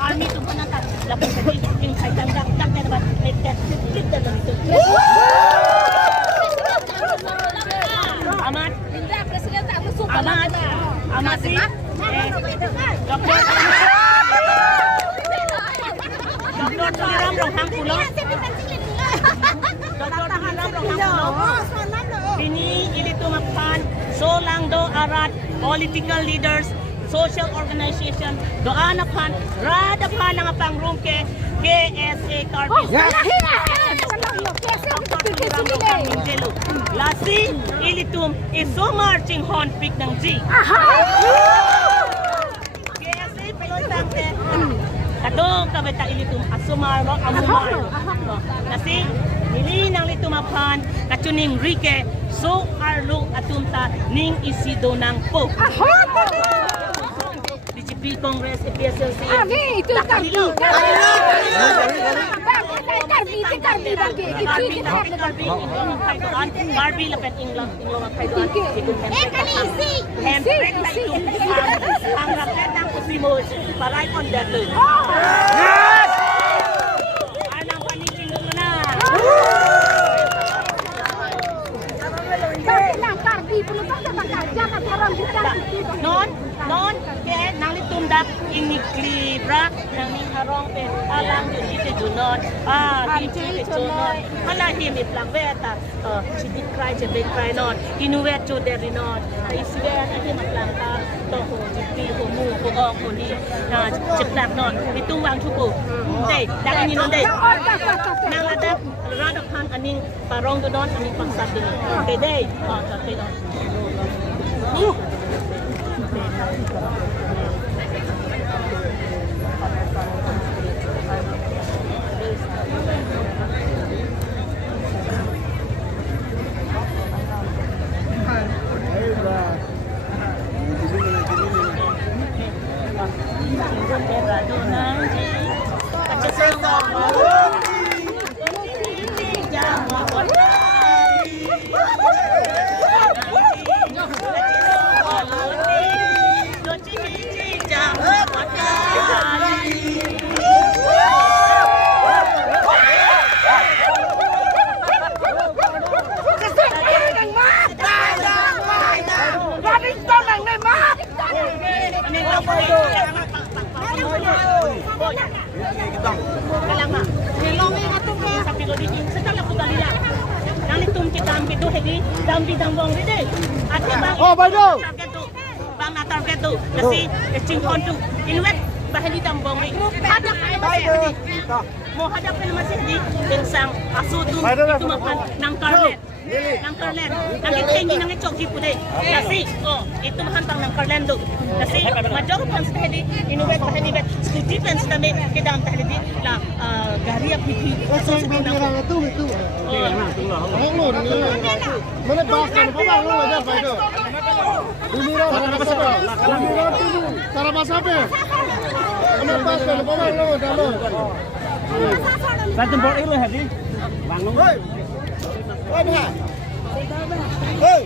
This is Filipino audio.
Army tu pun nak dapat jadi yang kaitan dak ni dapat lekat kita dalam itu. Amat. Tidak presiden tak masuk. Amat sih. Doktor Tuliram Rohang Pulau. Doktor Tuliram Rohang Pulau. Ini itu makan solang do arat political leaders. Social organization doan apan rada pan ang pangrung ke KSA Carbis lasi ilitum iso marching horn pick ng G KSA pelotang te kadong kabeta ilitum asumar mo amumar lasi nili nang litum apan kachuning Rike so arlo atumta ning isido ng po DGP Congress PSLC itu Karbi Karbi lapet England kaidoan hempret tayo ang lapet ng kusimos paray on that yes anang panitin mo na non ke nang litumdak iniklibra nang harong pe alang dito junon dito junon malahi mit lang beta chidi cry chebe cry non inuwet chu derinon iswe ahi matlang ka to ho jipi ho mu ho ong ho ni na chiplak non itung wang chupu dei dak ni non dei nang ladap radap han aning parong donon aning pangsat din ke dei ke don bang na target tu kasi cingkon tu inuwet bahali dambong ni hadap ay masih mo hadap ay masih di insang asudu itu makan nang karlet nang itingi nang ichokji pude kasi itu mahantang nang karlendo kasi major pan sa hedi inuwet bahali bet school defense tame kidam tahli di la gariya pipi so sa nang itu mana bahkan apa bang lo ada faedo Cara masape. Ano pas ko pa man lo dalo. Sa tempor ilo hadi. Bang nung. Hoy. Hoy.